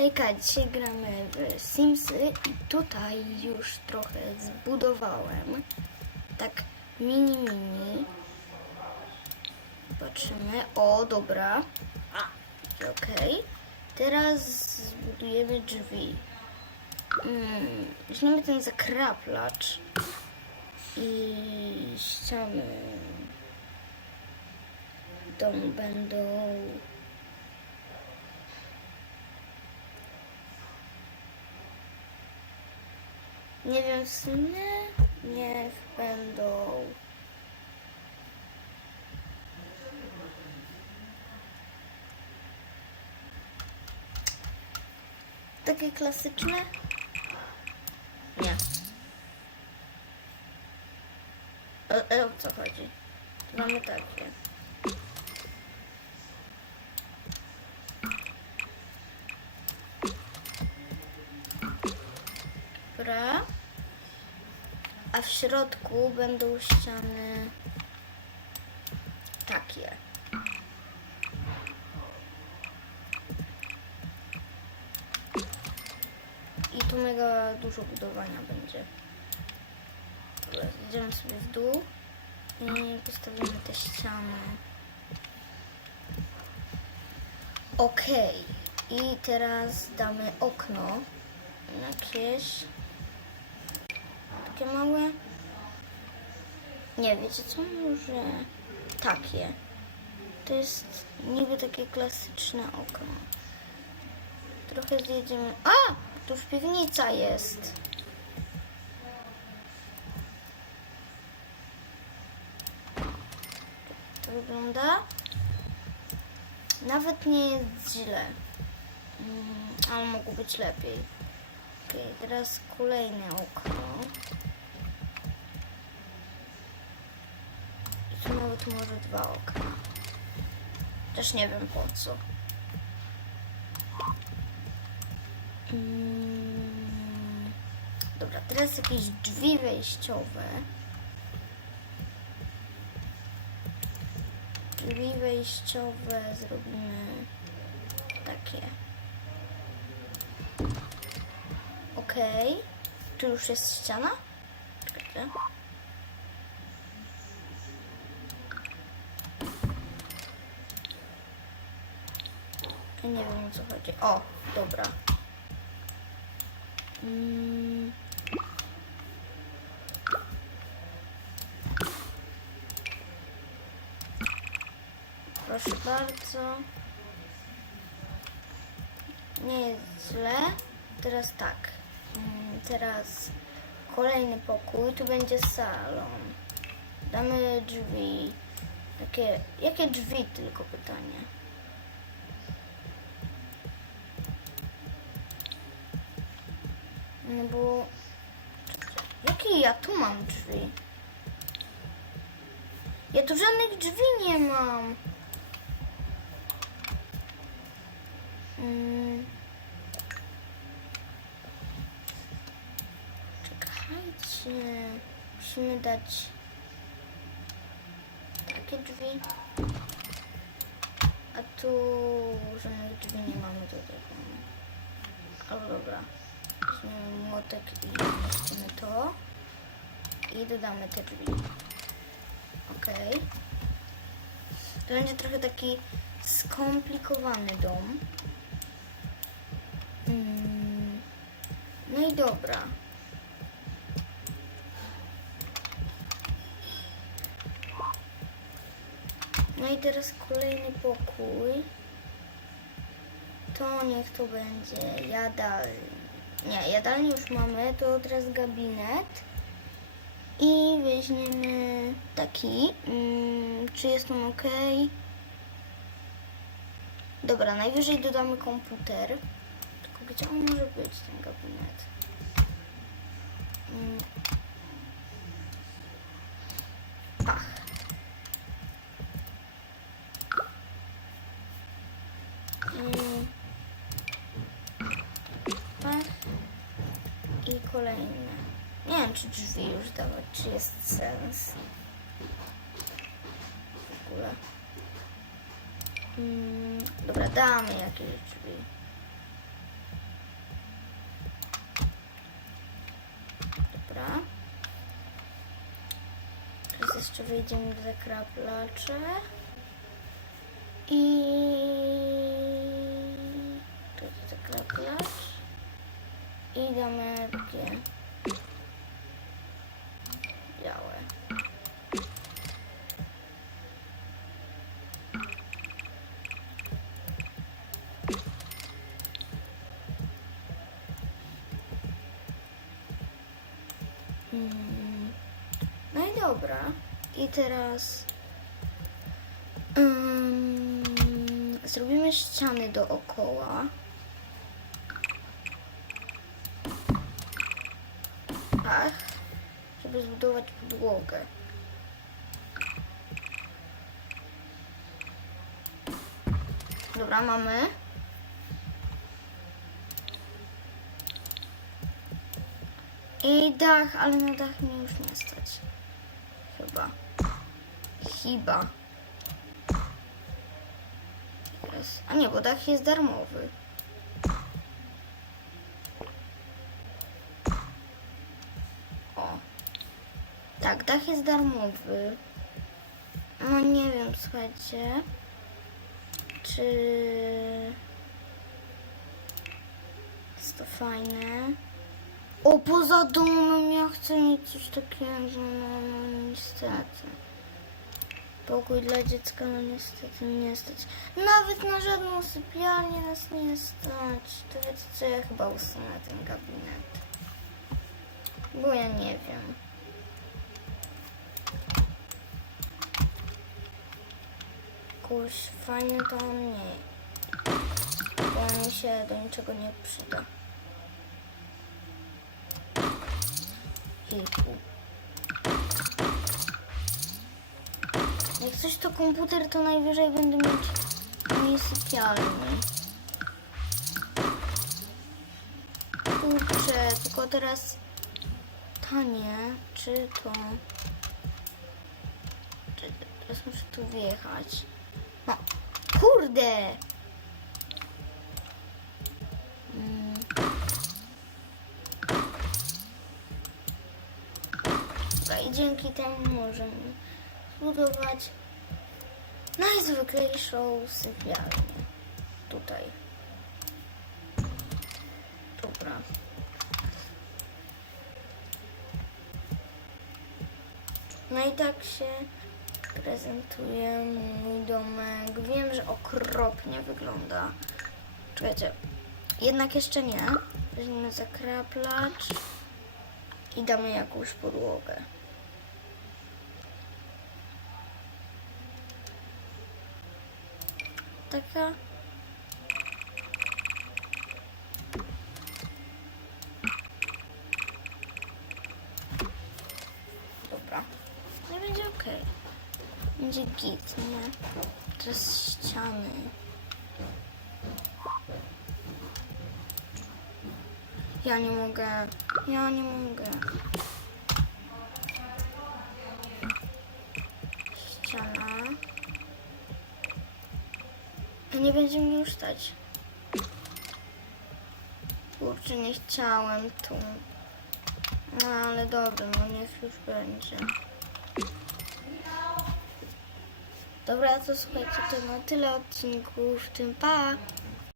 Hejka, dzisiaj gramy w Simsy i tutaj już trochę zbudowałem. Tak mini mini. Zobaczymy. O, dobra. Okej. Teraz zbudujemy drzwi. Mm, weźmiemy ten zakraplacz i ściany domu będą Nie wiem sumie. Niech będą. Takie klasyczne? Nie. O, e, o co chodzi? Mamy takie. Dobra. A w środku będą ściany takie. I tu mega dużo budowania będzie. Idziemy sobie w dół i postawimy te ściany. Okej. I teraz damy okno jakieś takie małe. Nie, wiecie co? Może takie. To jest niby takie klasyczne okno. Trochę zjedziemy. A! Tu już piwnica jest. To wygląda. Nawet nie jest źle. Mm, ale mogło być lepiej. Okej, teraz kolejne okno. I tu może dwa okna. Też nie wiem po co. Mm, Dobra, teraz jakieś drzwi wejściowe. Drzwi wejściowe zrobimy takie. Okej. Tu już jest ściana? Czekajcie. Nie wiem o co chodzi. O, dobra. Mm. Proszę bardzo. Nie jest źle. Teraz tak. Mm, Teraz kolejny pokój. Tu będzie salon. Damy drzwi. Jakie, jakie drzwi tylko pytanie. No bo... Jakie ja tu mam drzwi? Ja tu żadnych drzwi nie mam. Mm. Czekajcie. Musimy dać takie drzwi. A tu żadnych drzwi nie mamy do tego. Ale dobra. Młotek i to. I dodamy te drzwi. Okej. To będzie trochę taki skomplikowany dom. Mm. No i dobra. No i teraz kolejny pokój. To niech to będzie jadalnia. Nie, jadalnię już mamy, to teraz gabinet. I weźmiemy taki. Mm, czy jest on ok? Dobra, najwyżej dodamy komputer. Tylko gdzie on może być, ten gabinet? Mm. Pach. Mm. Pach i kolejne. Nie wiem, czy drzwi już dawać, czy jest sens. W ogóle. Mm, dobra, damy jakieś drzwi. Dobra. Teraz jeszcze wyjdziemy do zakraplaczy. I I damy takie białe. Mm. No i dobra. I teraz mm, zrobimy ściany dookoła. Tak, żeby zbudować podłogę. Dobra, mamy. I dach, ale na dach mi już nie stać. Chyba. Chyba. A nie, bo dach jest darmowy. Dach jest darmowy. No nie wiem, słuchajcie. Czy jest to fajne? O, poza domem ja chcę mieć coś takiego, no, no niestety. Pokój dla dziecka, no niestety nie stać. Nawet na żadną sypialnię nas nie stać. To wiecie co, ja chyba usunę ten gabinet. Bo ja nie wiem. Kurś, fajny to on nie. Bo on się do niczego nie przyda. Kilku. Jak coś to komputer, to najwyżej będę mieć mniej sypialni. Kurczę, tylko teraz tanie, czy to... Czy teraz muszę tu wjechać. No, kurde! Mm. I dzięki temu możemy zbudować najzwyklejszą sypialnię. Tutaj. Dobra. No i tak się prezentuje mój domek. Wiem, że okropnie wygląda. Czekajcie. Jednak jeszcze nie. Weźmiemy zakraplacz i damy jakąś podłogę. Taka. Dobra. No i będzie ok. Będzie git, nie? Teraz ściany. Ja nie mogę. Ja nie mogę. Ściana. Nie będzie mi już stać. Kurczę, nie chciałem tu. No ale dobra, no niech już będzie. Dobra, to słuchajcie, to na tyle odcinków. W tym pa!